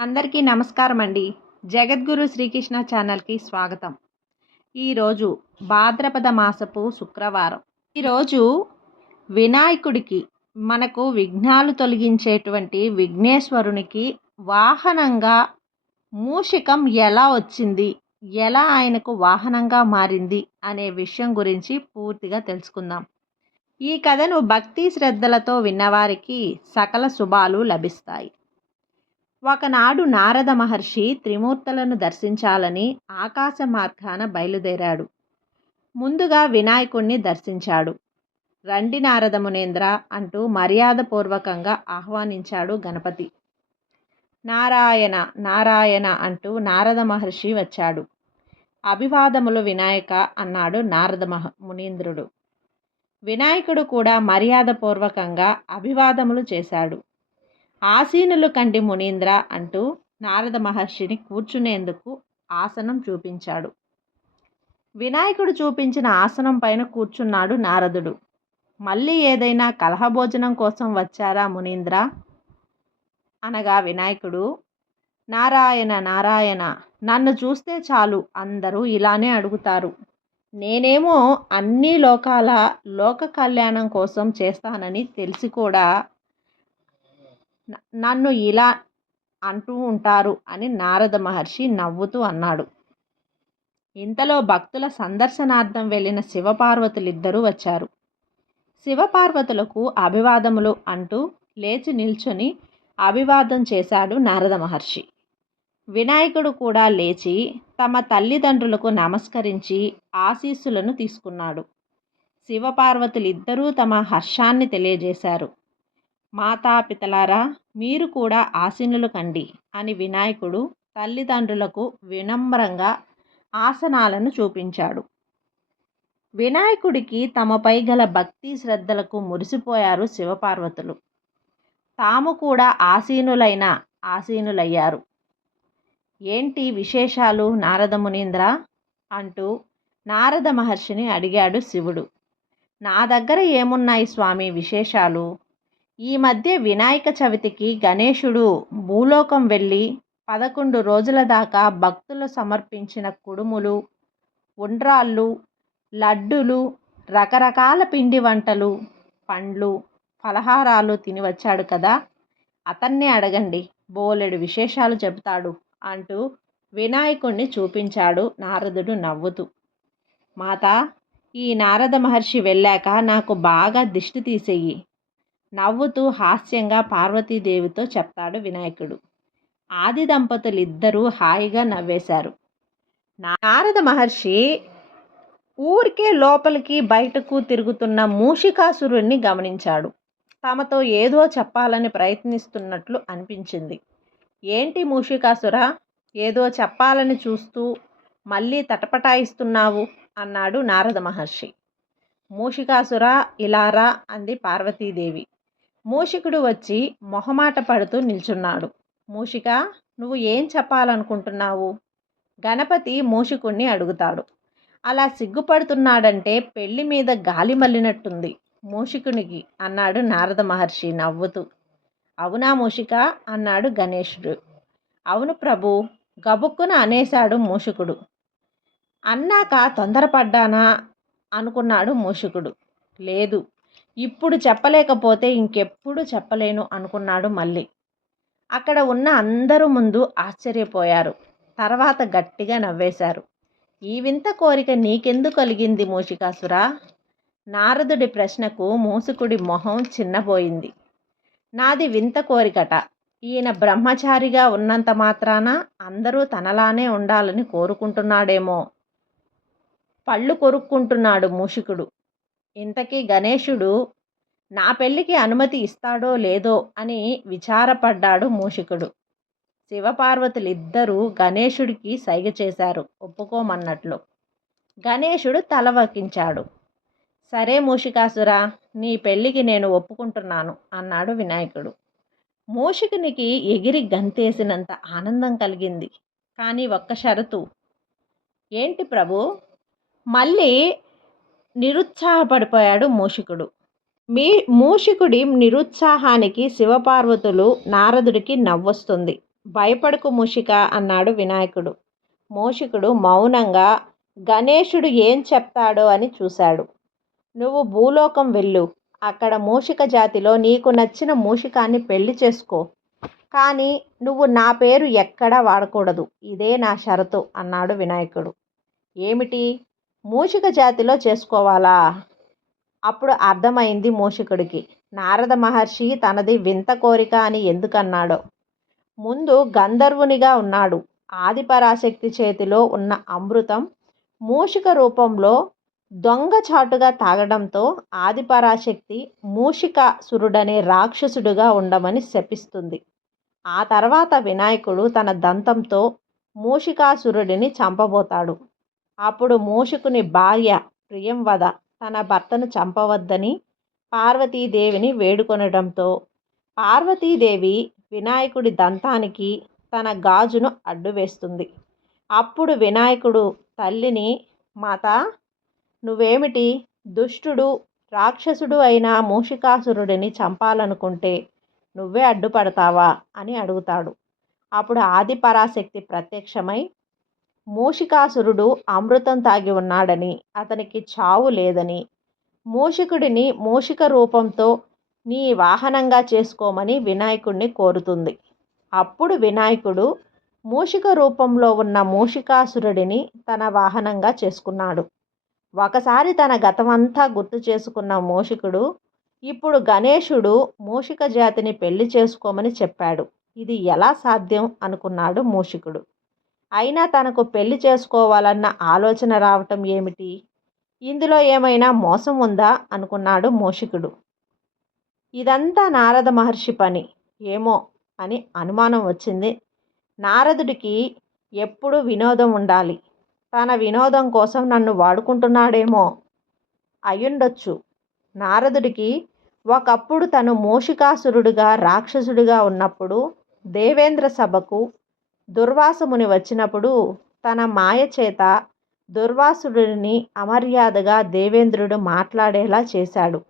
అందరికీ నమస్కారం అండి జగద్గురు శ్రీకృష్ణ ఛానల్కి స్వాగతం. ఈరోజు భాద్రపద మాసపు శుక్రవారం. ఈరోజు వినాయకుడికి మనకు విఘ్నాలు తొలగించేటువంటి విఘ్నేశ్వరునికి వాహనంగా మూషికం ఎలా వచ్చింది? ఎలా ఆయనకు వాహనంగా మారింది? అనే విషయం గురించి పూర్తిగా తెలుసుకుందాం. ఈ కథను భక్తి శ్రద్ధలతో విన్నవారికి సకల శుభాలు లభిస్తాయి. ఒకనాడు నారద మహర్షి త్రిమూర్తులను దర్శించాలని ఆకాశ మార్గాన బయలుదేరాడు. ముందుగా వినాయకుణ్ణి దర్శించాడు. రండి నారద మునేంద్ర అంటూ మర్యాదపూర్వకంగా ఆహ్వానించాడు గణపతి. నారాయణ నారాయణ అంటూ నారద మహర్షి వచ్చాడు. అభివాదములు వినాయక అన్నాడు నారద మహ మునీంద్రుడు. వినాయకుడు కూడా మర్యాదపూర్వకంగా అభివాదములు చేశాడు. ఆసీనులు కండి మునీంద్ర అంటూ నారద మహర్షిని కూర్చునేందుకు ఆసనం చూపించాడు. వినాయకుడు చూపించిన ఆసనం పైన కూర్చున్నాడు నారదుడు. మళ్ళీ ఏదైనా కలహభోజనం కోసం వచ్చారా మునీంద్ర? అనగా వినాయకుడు నారాయణ నారాయణ నన్ను చూస్తే చాలు అందరూ ఇలానే అడుగుతారు. నేనేమో అన్ని లోకాల లోక కళ్యాణం కోసం చేస్తానని తెలిసి కూడా నన్ను ఇలా అంటూ ఉంటారు అని నారద మహర్షి నవ్వుతూ అన్నాడు. ఇంతలో భక్తుల సందర్శనార్థం వెళ్ళిన శివపార్వతులిద్దరూ వచ్చారు. శివపార్వతులకు అభివాదములు అంటూ లేచి నిల్చొని అభివాదం చేశాడు నారద మహర్షి. వినాయకుడు కూడా లేచి తమ తల్లిదండ్రులకు నమస్కరించి ఆశీస్సులను తీసుకున్నాడు. శివపార్వతులిద్దరూ తమ హర్షాన్ని తెలియజేశారు. మాతాపితలారా మీరు కూడా ఆసీనులు కండి అని వినాయకుడు తల్లిదండ్రులకు వినమ్రంగా ఆసనాలను చూపించాడు. వినాయకుడికి తమపై గల భక్తి శ్రద్ధలకు మురిసిపోయారు శివపార్వతులు. తాము కూడా ఆసీనులైన ఆసీనులయ్యారు. ఏంటి విశేషాలు నారద మునీంద్ర? అంటూ నారద మహర్షిని అడిగాడు శివుడు. నా దగ్గర ఏమున్నాయి స్వామి విశేషాలు? ఈ మధ్య వినాయక చవితికి గణేశుడు భూలోకం వెళ్ళి పదకొండు రోజుల దాకా భక్తులు సమర్పించిన కుడుములు ఉండ్రాళ్ళు లడ్డులు రకరకాల పిండి వంటలు పండ్లు ఫలహారాలు తిని వచ్చాడు కదా? అతన్నే అడగండి. బోలెడు విశేషాలు చెబుతాడు అంటూ వినాయకుణ్ణి చూపించాడు నారదుడు నవ్వుతూ. మాత ఈ నారద మహర్షి వెళ్ళాక నాకు బాగా దిష్టి తీసేయి. నవ్వుతూ హాస్యంగా పార్వతీదేవితో చెప్తాడు వినాయకుడు. ఆది దంపతులు ఇద్దరూ హాయిగా నవ్వేశారు. నారద మహర్షి ఊరికే లోపలికి బయటకు తిరుగుతున్న మూషికాసురుణ్ణి గమనించాడు. తమతో ఏదో చెప్పాలని ప్రయత్నిస్తున్నట్లు అనిపించింది. ఏంటి మూషికాసుర ఏదో చెప్పాలని చూస్తూ మళ్ళీ తటపటాయిస్తున్నావు? అన్నాడు నారద మహర్షి. మూషికాసుర ఇలారా అంది పార్వతీదేవి. మూషికుడు వచ్చి మొహమాట పడుతూ నిల్చున్నాడు. మూషిక నువ్వు ఏం చెప్పాలనుకుంటున్నావు? గణపతి మూషికుణ్ణి అడుగుతాడు. అలా సిగ్గుపడుతున్నాడంటే పెళ్ళి మీద గాలి మల్లినట్టుంది మూషికునికి అన్నాడు నారద మహర్షి నవ్వుతూ. అవునా మూషిక? అన్నాడు గణేశుడు అవును ప్రభు గబుక్కున అనేశాడు మూషికుడు. అన్నాక తొందరపడ్డానా? అనుకున్నాడు మూషికుడు. లేదు ఇప్పుడు చెప్పలేకపోతే ఇంకెప్పుడు చెప్పలేను అనుకున్నాడు మళ్ళీ. అక్కడ ఉన్న అందరూ ముందు ఆశ్చర్యపోయారు. తర్వాత గట్టిగా నవ్వేశారు. ఈ వింత కోరిక నీకెందుకు కలిగింది మూషికాసురా? నారదుడి ప్రశ్నకు మూసుకుడి మొహం చిన్నపోయింది నాది వింత కోరికట. ఈయన బ్రహ్మచారిగా ఉన్నంత మాత్రాన అందరూ తనలానే ఉండాలని కోరుకుంటున్నాడేమో. పళ్ళు కొరుక్కుంటున్నాడు మూషికుడు. ఇంతకీ గణేశుడు నా పెళ్ళికి అనుమతి ఇస్తాడో లేదో అని విచారపడ్డాడు మూషికుడు. శివపార్వతులిద్దరూ గణేశుడికి సైగ చేశారు ఒప్పుకోమన్నట్లు. గణేశుడు తలవకించాడు సరే మూషికాసురా నీ పెళ్ళికి నేను ఒప్పుకుంటున్నాను అన్నాడు వినాయకుడు. మూషికునికి ఎగిరి గంతేసినంత ఆనందం కలిగింది. కానీ ఒక్క షరతు. ఏంటి ప్రభు? మళ్ళీ నిరుత్సాహపడిపోయాడు మూషికుడు. మీ మూషికుడి నిరుత్సాహానికి శివపార్వతులు నారదుడికి నవ్వొస్తుంది. భయపడకు మూషిక అన్నాడు వినాయకుడు. మూషికుడు మౌనంగా గణేశుడు ఏం చెప్తాడో అని చూశాడు. నువ్వు భూలోకం వెళ్ళు. అక్కడ మూషిక జాతిలో నీకు నచ్చిన మూషికాన్ని పెళ్ళి చేసుకో. కానీ నువ్వు నా పేరు ఎక్కడా వాడకూడదు. ఇదే నా షరతు అన్నాడు వినాయకుడు. ఏమిటి? మూషిక జాతిలో చేసుకోవాలా? అప్పుడు అర్థమైంది మూషికుడికి. నారద మహర్షి తనది వింత కోరిక అని ఎందుకన్నాడో. ముందు గంధర్వునిగా ఉన్నాడు. ఆదిపరాశక్తి చేతిలో ఉన్న అమృతం మూషిక రూపంలో దొంగచాటుగా తాగడంతో ఆదిపరాశక్తి మూషిక సురుడనే రాక్షసుడుగా ఉండమని శపిస్తుంది. ఆ తర్వాత వినాయకుడు తన దంతంతో మూషికాసురుడిని చంపబోతాడు. అప్పుడు మూషికుని భార్య ప్రియంవద తన భర్తను చంపవద్దని పార్వతీదేవిని వేడుకొనడంతో పార్వతీదేవి వినాయకుడి దంతానికి తన గాజును అడ్డు వేస్తుంది అప్పుడు వినాయకుడు తల్లిని మాత నువ్వేమిటి? దుష్టుడు రాక్షసుడు అయిన మూషికాసురుడిని చంపాలనుకుంటే నువ్వే అడ్డుపడతావా? అని అడుగుతాడు. అప్పుడు ఆదిపరాశక్తి ప్రత్యక్షమై మూషికాసురుడు అమృతం తాగి ఉన్నాడని అతనికి చావు లేదని. మూషికుడిని మూషిక రూపంతో నీ వాహనంగా చేసుకోమని వినాయకుడిని కోరుతుంది. అప్పుడు వినాయకుడు మూషిక రూపంలో ఉన్న మూషికాసురుడిని తన వాహనంగా చేసుకున్నాడు. ఒకసారి తన గతమంతా గుర్తు చేసుకున్న మూషికుడు ఇప్పుడు గణేశుడు మూషిక జాతిని పెళ్ళి చేసుకోమని చెప్పాడు. ఇది ఎలా సాధ్యం? అనుకున్నాడు మూషికుడు. అయినా తనకు పెళ్ళి చేసుకోవాలన్న ఆలోచన రావటం ఏమిటి? ఇందులో ఏమైనా మోసం ఉందా? అనుకున్నాడు మోషికుడు. ఇదంతా నారద మహర్షి పని. ఏమో అని అనుమానం వచ్చింది. నారదుడికి ఎప్పుడు వినోదం ఉండాలి. తన వినోదం కోసం నన్ను వాడుకుంటున్నాడేమో. అయ్యుండొచ్చు. నారదుడికి ఒకప్పుడు తను మోషికాసురుడుగా రాక్షసుడిగా ఉన్నప్పుడు దేవేంద్ర సభకు దుర్వాసముని వచ్చినప్పుడు తన మాయ చేత దుర్వాసురుడిని అమర్యాదగా దేవేంద్రుడు మాట్లాడేలా చేశాడు.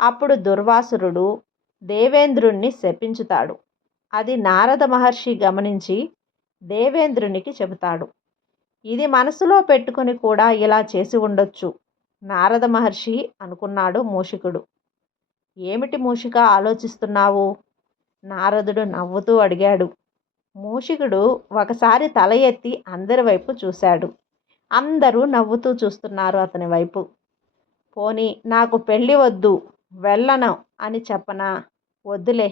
అప్పుడు దుర్వాసురుడు దేవేంద్రుణ్ణి శపించుతాడు. అది నారద మహర్షి గమనించి దేవేంద్రునికి చెబుతాడు. ఇది మనసులో పెట్టుకుని కూడా ఇలా చేసి ఉండొచ్చు నారద మహర్షి అనుకున్నాడు మూషికుడు. ఏమిటి మూషిక ఆలోచిస్తున్నావు? నారదుడు నవ్వుతూ అడిగాడు. మూషికుడు ఒకసారి తల ఎత్తి అందరి వైపు చూశాడు. అందరూ నవ్వుతూ చూస్తున్నారు అతని వైపు. పోనీ నాకు పెళ్ళి వద్దు వెళ్ళను అని చెప్పనా? వద్దులే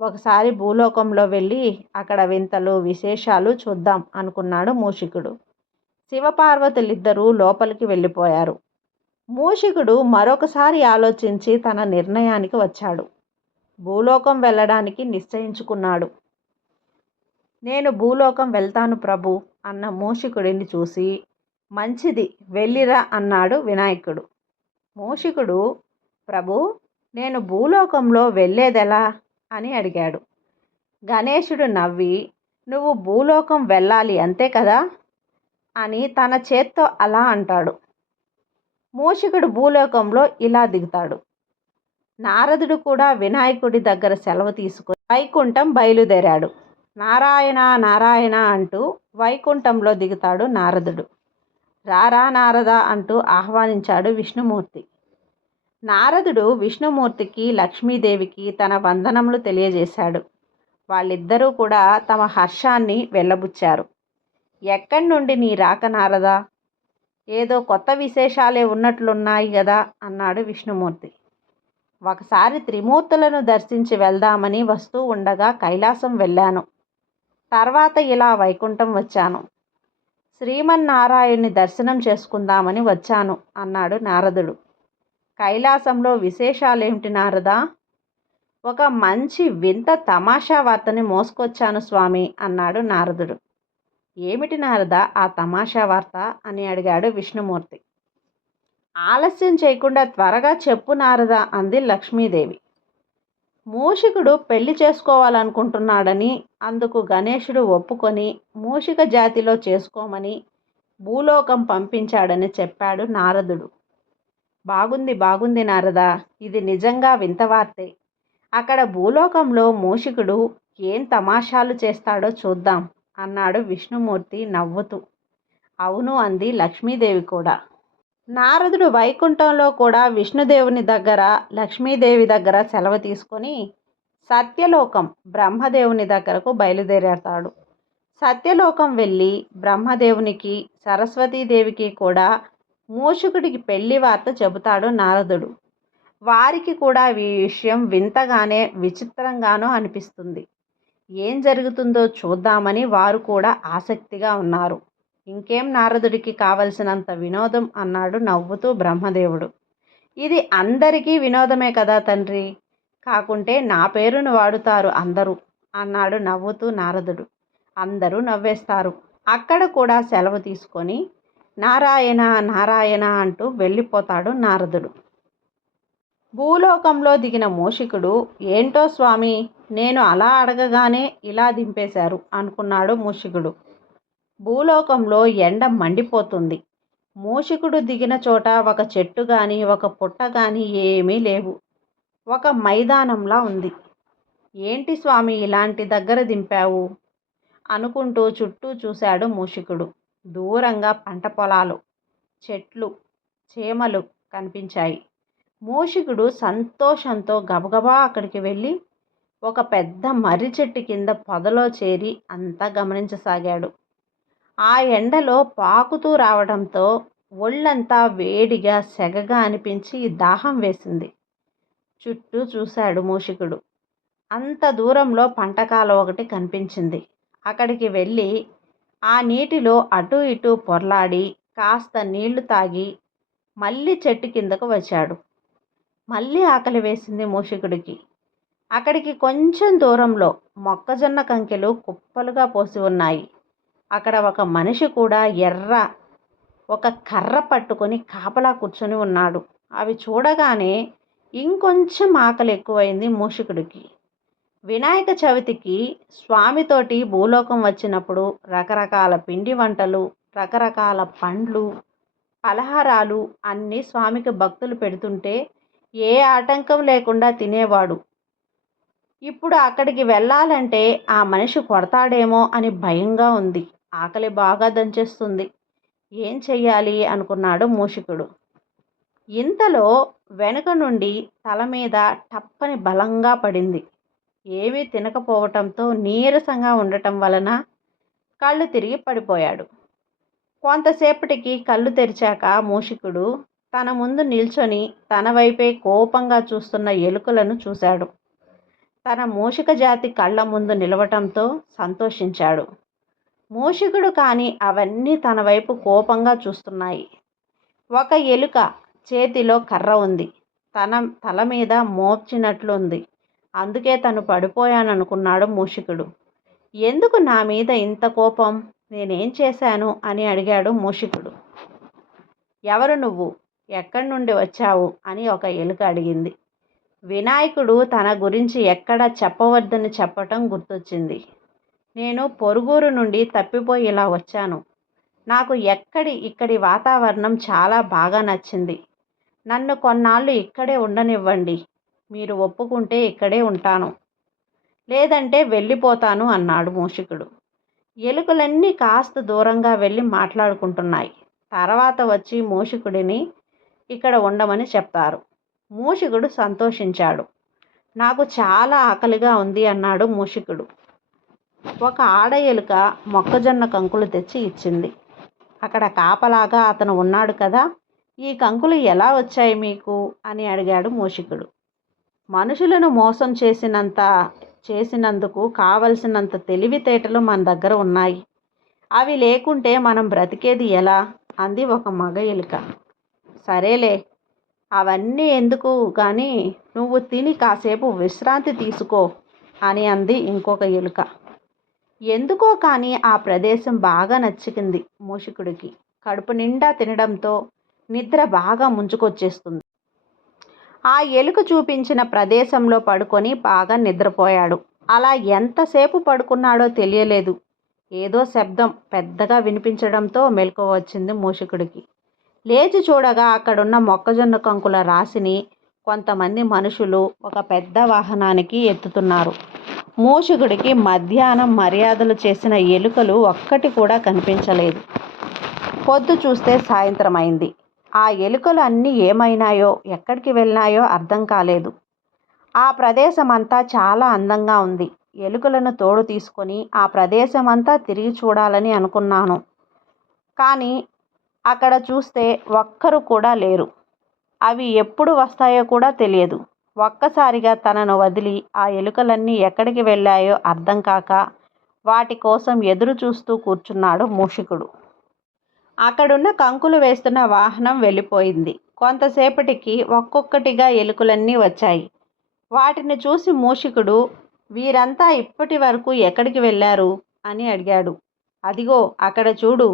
ఒకసారి భూలోకంలో వెళ్ళి అక్కడ వింతలు విశేషాలు చూద్దాం అనుకున్నాడు మూషికుడు. శివపార్వతులిద్దరూ లోపలికి వెళ్ళిపోయారు. మూషికుడు మరొకసారి ఆలోచించి తన నిర్ణయానికి వచ్చాడు. భూలోకం వెళ్ళడానికి నిశ్చయించుకున్నాడు. నేను భూలోకం వెళ్తాను ప్రభు అన్న మూషికుడిని చూసి మంచిది వెళ్ళిరా అన్నాడు వినాయకుడు. మూషికుడు ప్రభు నేను భూలోకంలో వెళ్ళేదెలా అని అడిగాడు. గణేశుడు నవ్వి నువ్వు భూలోకం వెళ్ళాలి అంతే కదా? అని తన చేత్తో అలా అంటాడు. మూషికుడు భూలోకంలో ఇలా దిగుతాడు. నారదుడు కూడా వినాయకుడి దగ్గర సెలవు తీసుకుని వైకుంఠం బయలుదేరాడు. నారాయణ నారాయణ అంటూ వైకుంఠంలో దిగుతాడు నారదుడు. రారా నారద అంటూ ఆహ్వానించాడు విష్ణుమూర్తి. నారదుడు విష్ణుమూర్తికి లక్ష్మీదేవికి తన వందనములు తెలియజేశాడు. వాళ్ళిద్దరూ కూడా తమ హర్షాన్ని వెళ్ళబుచ్చారు. ఎక్కడి నుండి నీ రాక నారదా? ఏదో కొత్త విశేషాలే ఉన్నట్లున్నాయి కదా అన్నాడు విష్ణుమూర్తి. ఒకసారి త్రిమూర్తులను దర్శించి వెళ్దామని వస్తూ ఉండగా కైలాసం వెళ్ళాను. తర్వాత ఇలా వైకుంఠం వచ్చాను. శ్రీమన్నారాయణ్ణి దర్శనం చేసుకుందామని వచ్చాను అన్నాడు నారదుడు. కైలాసంలో విశేషాలేమిటి నారదా? ఒక మంచి వింత తమాషా వార్తని మోసుకొచ్చాను స్వామి అన్నాడు నారదుడు. ఏమిటి నారదా ఆ తమాషా వార్త? అని అడిగాడు విష్ణుమూర్తి. ఆలస్యం చేయకుండా త్వరగా చెప్పు నారదా అంది లక్ష్మీదేవి. మూషికుడు పెళ్ళి చేసుకోవాలనుకుంటున్నాడని అందుకు గణేశుడు ఒప్పుకొని మూషిక జాతిలో చేసుకోమని భూలోకం పంపించాడని చెప్పాడు నారదుడు. బాగుంది బాగుంది నారద ఇది నిజంగా వింత వార్తే. అక్కడ భూలోకంలో మూషికుడు ఏం తమాషాలు చేస్తాడో చూద్దాం అన్నాడు విష్ణుమూర్తి నవ్వుతూ. అవును అంది లక్ష్మీదేవి కూడా. నారదుడు వైకుంఠంలో కూడా విష్ణుదేవుని దగ్గర లక్ష్మీదేవి దగ్గర సెలవు తీసుకొని సత్యలోకం బ్రహ్మదేవుని దగ్గరకు బయలుదేరేతాడు. సత్యలోకం వెళ్ళి బ్రహ్మదేవునికి సరస్వతీదేవికి కూడా మూషుకుడికి పెళ్ళి వార్త చెబుతాడు నారదుడు. వారికి కూడా ఈ విషయం వింతగానే విచిత్రంగానూ అనిపిస్తుంది. ఏం జరుగుతుందో చూద్దామని వారు కూడా ఆసక్తిగా ఉన్నారు. ఇంకేం నారదుడికి కావలసినంత వినోదం అన్నాడు నవ్వుతూ బ్రహ్మదేవుడు. ఇది అందరికీ వినోదమే కదా తండ్రి? కాకుంటే నా పేరును వాడుతారు అందరూ అన్నాడు నవ్వుతూ నారదుడు. అందరూ నవ్వేస్తారు. అక్కడ కూడా సెలవు తీసుకొని నారాయణ నారాయణ అంటూ వెళ్ళిపోతాడు నారదుడు. భూలోకంలో దిగిన మూషికుడు ఏంటో స్వామి నేను అలా అడగగానే ఇలా దింపేశారు అనుకున్నాడు మూషికుడు. భూలోకంలో ఎండ మండిపోతుంది. మూషికుడు దిగిన చోట ఒక చెట్టు కానీ ఒక పుట్ట కానీ ఏమీ లేవు. ఒక మైదానంలా ఉంది. ఏంటి స్వామి ఇలాంటి దగ్గర దింపావు? అనుకుంటూ చుట్టూ చూశాడు మూషికుడు. దూరంగా పంట పొలాలు చెట్లు చీమలు కనిపించాయి. మూషికుడు సంతోషంతో గబగబా అక్కడికి వెళ్ళి ఒక పెద్ద మర్రి చెట్టు కింద పొదలో చేరి అంతా గమనించసాగాడు. ఆ ఎండలో పాకుతూ రావడంతో ఒళ్ళంతా వేడిగా సెగగా అనిపించి దాహం వేసింది. చుట్టూ చూశాడు మూషికుడు. అంత దూరంలో పంటకాల ఒకటి కనిపించింది. అక్కడికి వెళ్ళి ఆ నీటిలో అటు ఇటు పొర్లాడి కాస్త నీళ్ళు తాగి మళ్ళీ చెట్టు కిందకు వచ్చాడు. మళ్ళీ ఆకలి వేసింది మూషికుడికి. అక్కడికి కొంచెం దూరంలో మొక్కజొన్న కంకెలు కుప్పలుగా పోసి ఉన్నాయి. అక్కడ ఒక మనిషి కూడా ఎర్ర ఒక కర్ర పట్టుకొని కాపలా కూర్చొని ఉన్నాడు. అవి చూడగానే ఇంకొంచెం ఆకలి ఎక్కువైంది మూషికుడికి. వినాయక చవితికి స్వామితోటి భూలోకం వచ్చినప్పుడు రకరకాల పిండి వంటలు రకరకాల పండ్లు పలహారాలు అన్నీ స్వామికి భక్తులు పెడుతుంటే ఏ ఆటంకం లేకుండా తినేవాడు. ఇప్పుడు అక్కడికి వెళ్ళాలంటే ఆ మనిషి కొడతాడేమో అని భయంగా ఉంది. ఆకలి బాగా దంచేస్తుంది. ఏం చెయ్యాలి? అనుకున్నాడు మూషికుడు. ఇంతలో వెనుక నుండి తల మీద టప్పని బలంగా పడింది. ఏమీ తినకపోవటంతో నీరసంగా ఉండటం వలన కళ్ళు తిరిగి పడిపోయాడు. కొంతసేపటికి కళ్ళు తెరిచాక మూషికుడు తన ముందు నిల్చొని తన వైపే కోపంగా చూస్తున్న ఎలుకలను చూశాడు. తన మూషిక జాతి కళ్ళ ముందు నిలవటంతో సంతోషించాడు. మూషికుడు కానీ అవన్నీ తన వైపు కోపంగా చూస్తున్నాయి. ఒక ఎలుక చేతిలో కర్ర ఉంది. తన తల మీద మోర్చినట్లుంది అందుకే తను పడిపోయాననుకున్నాడు మూషికుడు. ఎందుకు నా మీద ఇంత కోపం? నేనేం చేశాను? అని అడిగాడు మూషికుడు. ఎవరు నువ్వు? ఎక్కడి నుండి వచ్చావు? అని ఒక ఎలుక అడిగింది. వినాయకుడు తన గురించి ఎక్కడ చెప్పవద్దని చెప్పటం గుర్తొచ్చింది. నేను పొరుగురు నుండి తప్పిపోయి ఇలా వచ్చాను. నాకు ఎక్కడి ఇక్కడి వాతావరణం చాలా బాగా నచ్చింది. నన్ను కొన్నాళ్ళు ఇక్కడే ఉండనివ్వండి. మీరు ఒప్పుకుంటే ఇక్కడే ఉంటాను. లేదంటే వెళ్ళిపోతాను అన్నాడు మూషికుడు. ఎలుకలన్నీ కాస్త దూరంగా వెళ్ళి మాట్లాడుకుంటున్నాయి. తర్వాత వచ్చి మూషికుడిని ఇక్కడ ఉండమని చెప్తారు. మూషికుడు సంతోషించాడు. నాకు చాలా ఆకలిగా ఉంది అన్నాడు మూషికుడు. ఒక ఆడ ఎలుక మొక్కజొన్న కంకులు తెచ్చి ఇచ్చింది. అక్కడ కాపలాగా అతను ఉన్నాడు కదా ఈ కంకులు ఎలా వచ్చాయి మీకు? అని అడిగాడు మూషికుడు. మనుషులను మోసం చేసినంత చేసినందుకు కావలసినంత తెలివితేటలు మన దగ్గర ఉన్నాయి. అవి లేకుంటే మనం బ్రతికేది ఎలా? అంది ఒక మగ ఎలుక. సరేలే అవన్నీ ఎందుకు? కానీ నువ్వు తిని కాసేపు విశ్రాంతి తీసుకో అని అంది ఇంకొక ఎలుక. ఎందుకో కానీ ఆ ప్రదేశం బాగా నచ్చుకుంది మూషికుడికి. కడుపు నిండా తినడంతో నిద్ర బాగా ముంచుకొచ్చేస్తుంది. ఆ ఎలుక చూపించిన ప్రదేశంలో పడుకొని బాగా నిద్రపోయాడు. అలా ఎంతసేపు పడుకున్నాడో తెలియలేదు. ఏదో శబ్దం పెద్దగా వినిపించడంతో మెలకువ వచ్చింది మూషికుడికి. లేచి చూడగా అక్కడున్న మొక్కజొన్న కంకుల రాశిని కొంతమంది మనుషులు ఒక పెద్ద వాహనానికి ఎత్తుతున్నారు. మూషికుడికి మధ్యాహ్నం మర్యాదలు చేసిన ఎలుకలు ఒక్కటి కూడా కనిపించలేదు. పొద్దు చూస్తే సాయంత్రం అయింది. ఆ ఎలుకలు అన్నీ ఏమైనాయో ఎక్కడికి వెళ్ళినాయో అర్థం కాలేదు. ఆ ప్రదేశం అంతా చాలా అందంగా ఉంది. ఎలుకలను తోడు తీసుకొని ఆ ప్రదేశం అంతా తిరిగి చూడాలని అనుకున్నాను. కానీ అక్కడ చూస్తే ఒక్కరు కూడా లేరు. అవి ఎప్పుడు వస్తాయో కూడా తెలియదు. ఒక్కసారిగా తనను వదిలి ఆ ఎలుకలన్నీ ఎక్కడికి వెళ్ళాయో అర్థం కాక వాటి కోసం ఎదురు చూస్తూ కూర్చున్నాడు మూషికుడు. అక్కడున్న కంకులు వేస్తున్న వాహనం వెళ్ళిపోయింది. కొంతసేపటికి ఒక్కొక్కటిగా ఎలుకలన్నీ వచ్చాయి. వాటిని చూసి మూషికుడు వీరంతా ఇప్పటి వరకు ఎక్కడికి వెళ్ళారు? అని అడిగాడు. అదిగో అక్కడ చూడు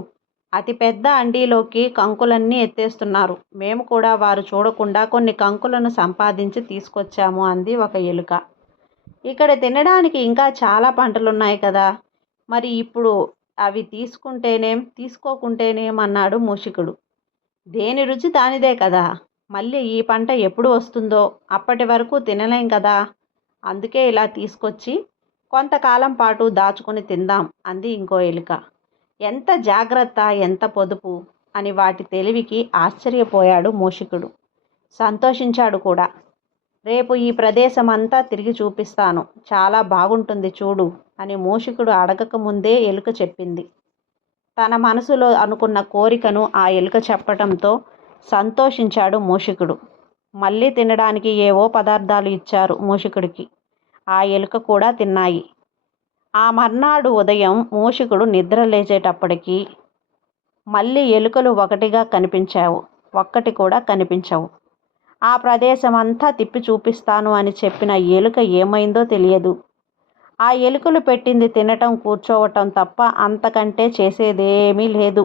అతి పెద్ద అండీలోకి కంకులన్నీ ఎత్తేస్తున్నారు. మేము కూడా వారు చూడకుండా కొన్ని కంకులను సంపాదించి తీసుకొచ్చాము అంది ఒక ఎలుక. ఇక్కడ తినడానికి ఇంకా చాలా పంటలున్నాయి కదా. మరి ఇప్పుడు అవి తీసుకుంటేనేం తీసుకోకుంటేనేం అన్నాడు మూషికుడు. దేని రుచి దానిదే కదా. మళ్ళీ ఈ పంట ఎప్పుడు వస్తుందో అప్పటి వరకు తినలేం కదా. అందుకే ఇలా తీసుకొచ్చి కొంతకాలం పాటు దాచుకొని తిందాం అంది ఇంకో ఎలుక. ఎంత జాగ్రత్త ఎంత పొదుపు అని వాటి తెలివికి ఆశ్చర్యపోయాడు మూషికుడు. సంతోషించాడు కూడా. రేపు ఈ ప్రదేశం అంతా తిరిగి చూపిస్తాను. చాలా బాగుంటుంది చూడు అని మూషికుడు అడగక ముందే ఎలుక చెప్పింది. తన మనసులో అనుకున్న కోరికను ఆ ఎలుక చెప్పటంతో సంతోషించాడు మూషికుడు. మళ్ళీ తినడానికి ఏవో పదార్థాలు ఇచ్చారు మూషికుడికి. ఆ ఎలుక కూడా తిన్నాయి. ఆ మర్నాడు ఉదయం మూషికుడు నిద్ర లేచేటప్పటికి మళ్ళీ ఎలుకలు ఒకటిగా కనిపించావు ఒక్కటి కూడా కనిపించవు. ఆ ప్రదేశమంతా తిప్పి చూపిస్తాను అని చెప్పిన ఎలుక ఏమైందో తెలియదు. ఆ ఎలుకలు పెట్టింది తినటం కూర్చోవటం తప్ప అంతకంటే చేసేదేమీ లేదు.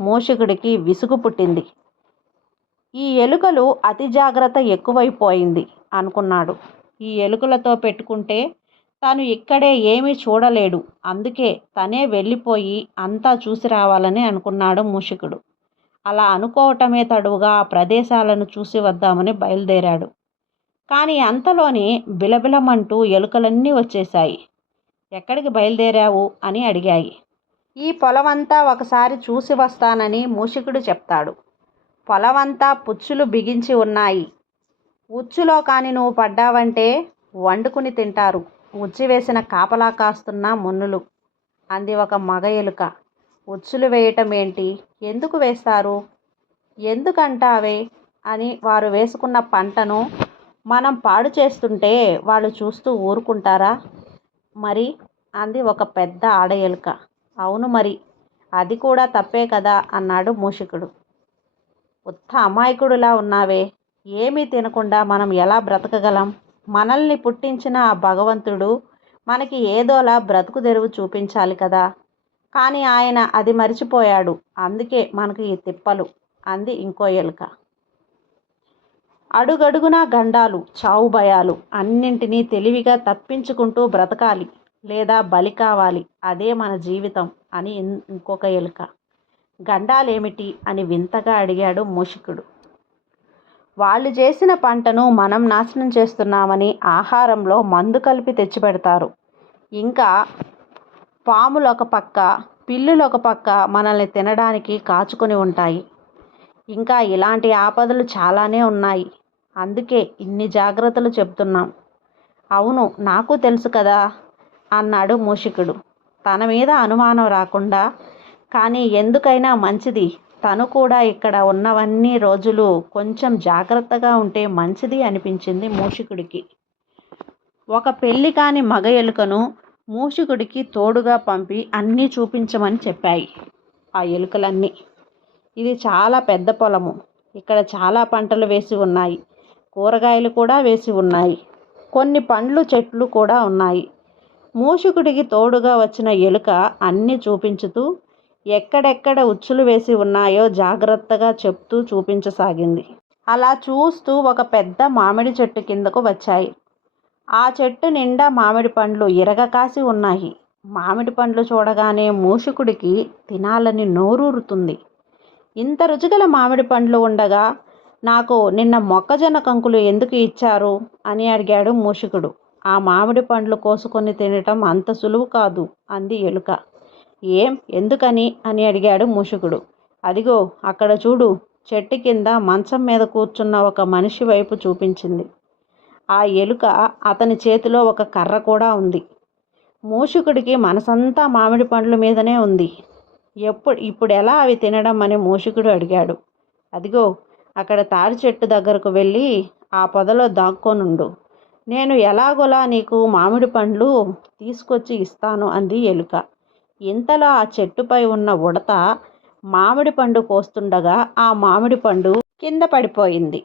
మూషికుడికి విసుగు పుట్టింది. ఈ ఎలుకలు అతి జాగ్రత్త ఎక్కువైపోయింది అనుకున్నాడు. ఈ ఎలుకలతో పెట్టుకుంటే తాను ఇక్కడే ఏమీ చూడలేడు. అందుకే తనే వెళ్ళిపోయి అంతా చూసి రావాలని అనుకున్నాడు మూషికుడు. అలా అనుకోవటమే తడువుగా ఆ ప్రదేశాలను చూసి వద్దామని బయలుదేరాడు. కానీ అంతలోనే బిలబిలమంటూ ఎలుకలన్నీ వచ్చేశాయి. ఎక్కడికి బయలుదేరావు అని అడిగాయి. ఈ పొలమంతా ఒకసారి చూసి వస్తానని మూషికుడు చెప్తాడు. పొలమంతా పుచ్చులు బిగించి ఉన్నాయి. ఉచ్చులో కానీ నువ్వు పడ్డావంటే వండుకుని తింటారు. ఉచ్చి వేసిన కాపలా కాస్తున్న మున్నులు. అంది ఒక మగ ఎలుక. ఉచ్చులు వేయటం ఏంటి ఎందుకు వేస్తారు? ఎందుకంటావే? అని వారు వేసుకున్న పంటను మనం పాడు చేస్తుంటే వాళ్ళు చూస్తూ ఊరుకుంటారా? మరి? అంది ఒక పెద్ద ఆడ ఎలుక. అవును మరి. అది కూడా తప్పే కదా అన్నాడు మూషికుడు. ఉత్త అమాయకుడులా ఉన్నావే. ఏమీ తినకుండా మనం ఎలా బ్రతకగలం? మనల్ని పుట్టించిన ఆ భగవంతుడు మనకి ఏదోలా బ్రతుకు తెరువు చూపించాలి కదా. కానీ ఆయన అది మర్చిపోయాడు. అందుకే మనకు ఈ తిప్పలు అంది ఇంకో ఎలుక. అడుగడుగునా గండాలు చావు భయాలు అన్నింటినీ తెలివిగా తప్పించుకుంటూ బ్రతకాలి లేదా బలి కావాలి. అదే మన జీవితం అని ఇంకొక ఎలుక. గండాలేమిటి అని వింతగా అడిగాడు మూషికుడు. వాళ్ళు చేసిన పంటను మనం నాశనం చేస్తున్నామని ఆహారంలో మందు కలిపి తెచ్చిపెడతారు. ఇంకా పాములు ఒక పక్క పిల్లులు ఒక పక్క మనల్ని తినడానికి కాచుకొని ఉంటాయి. ఇంకా ఇలాంటి ఆపదలు చాలానే ఉన్నాయి. అందుకే ఇన్ని జాగ్రత్తలు చెప్తున్నాం. అవును నాకు తెలుసు కదా అన్నాడు మూషికుడు. తన మీద అనుమానం రాకుండా కానీ ఎందుకైనా మంచిది. తను కూడా ఇక్కడ ఉన్నవన్నీ రోజులు కొంచెం జాగ్రత్తగా ఉంటే మంచిది అనిపించింది మూషికుడికి. ఒక పెళ్ళి కాని మగ ఎలుకను మూషికుడికి తోడుగా పంపి అన్నీ చూపించమని చెప్పాయి ఆ ఎలుకలన్నీ. ఇది చాలా పెద్ద పొలము. ఇక్కడ చాలా పంటలు వేసి ఉన్నాయి. కూరగాయలు కూడా వేసి ఉన్నాయి. కొన్ని పండ్లు చెట్లు కూడా ఉన్నాయి. మూషికుడికి తోడుగా వచ్చిన ఎలుక అన్నీ చూపించుతూ ఎక్కడెక్కడ ఉచ్చులు వేసి ఉన్నాయో జాగ్రత్తగా చెప్తూ చూపించసాగింది. అలా చూస్తూ ఒక పెద్ద మామిడి చెట్టు కిందకు వచ్చాయి. ఆ చెట్టు నిండా మామిడి పండ్లు ఇరగకాసి ఉన్నాయి. మామిడి పండ్లు చూడగానే మూషికుడికి తినాలని నోరూరుతుంది. ఇంత రుచిగల మామిడి పండ్లు ఉండగా నాకు నిన్న మొక్కజొన్న కంకులు ఎందుకు ఇచ్చారు? అని అడిగాడు మూషికుడు. ఆ మామిడి పండ్లు కోసుకొని తినటం అంత సులువు కాదు అంది ఎలుక. ఏం? ఎందుకని? అని అడిగాడు మూషికుడు. అదిగో అక్కడ చూడు చెట్టు కింద మంచం మీద కూర్చున్న ఒక మనిషి వైపు చూపించింది. ఆ ఎలుక అతని చేతిలో ఒక కర్ర కూడా ఉంది. మూషికుడికి మనసంతా మామిడి పండ్ల మీదనే ఉంది. ఎప్పుడు ఇప్పుడు ఎలా అవి తినడం అని మూషికుడు అడిగాడు. అదిగో అక్కడ తాడి చెట్టు దగ్గరకు వెళ్ళి ఆ పొదలో దాక్కొనుండు. నేను ఎలాగోలా నీకు మామిడి పండ్లు తీసుకొచ్చి ఇస్తాను అంది ఎలుక. ఇంతలో ఆ చెట్టుపై ఉన్న ఉడత మామిడి పండు కోస్తుండగా ఆ మామిడి పండు కింద పడిపోయింది.